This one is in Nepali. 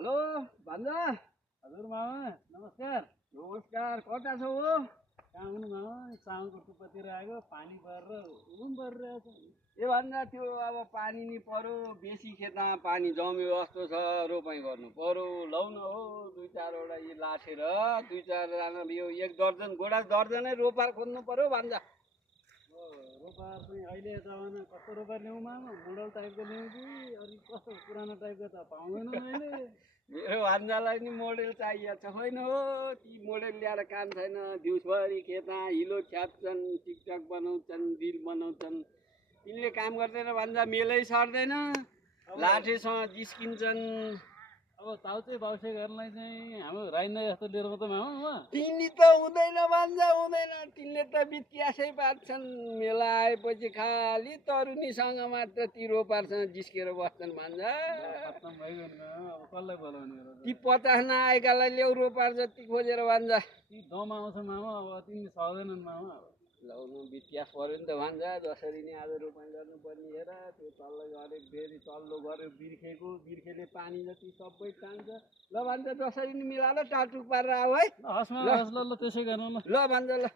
हेलो भान्जा। हजुर मामा नमस्कार। नमस्कार, कता छौ? कहाँ हुनु मामा? साउनको टुप्पातिर आएको पानी परेर उम परिरहेछ। ए भान्जा, त्यो अब पानी नि पर्यो, बेसी खेतमा पानी जम्यो जस्तो छ, रोपाइँ गर्नु पर्यो। लौ न हो, दुई चारवटा यी लासेर दुई चारजना यो एक दर्जन गोडा दर्जनै रोपार खोज्नु पर्यो भान्जा। रोपार चाहिँ अहिले जमाना कस्तो रोपार ल्याउँ मामा? मोडल टाइपको ल्याउँ कि अलिक कस्तो पुरानो टाइपको त पाउँदैन मैले। मेरो भान्जालाई नि मोडेल चाहिएको छ। होइन हो, ती मोडेल ल्याएर काम छैन। दिउँसभरि खेतमा हिलो ख्याप्छन्, टिकटक बनाउँछन्, रिल बनाउँछन्। तिनले काम गर्दैन भान्जा, मेलै सर्दैन, लाठेसँग जिस्किन्छन्। अब चाउचे बाउसे गर्नलाई चाहिँ हाम्रो राइन्दा जस्तो लिएर मात्रै मामा उहाँ तिनी त हुँदैन भान्जा, हुँदैन। तिनले त बित्यासै पार्छन्। मेला आएपछि खालि तरुनीसँग मात्र ती रोपारसँग जिस्केर बस्छन् भान्जा। खत्तम भइगयो नि मामा। अब कसलाई बोलाउने र? ती 50 नआएकालाई ल्याउ रोपार जति खोजेर भान्जा। ती दम आउँछ मामा। अब तिमी सक्दैनन् मामा। अब लाउनु बित्यास पर्यो नि त भान्जा। जसरी नि आज रोपाइँ गर्नुपर्ने हेर, त्यो तल्लो गऱ्यो, फेरि तल्लो गऱ्यो बिर्खेको, बिर्खेले पानी जति सबै तान्छ। ल भान्जा, जसरी नि मिलाएर टाटुक पारेर आऊ है। हस् मामा, हस् ल ल त्यसै गरौँ ल। ल भान्जा ल।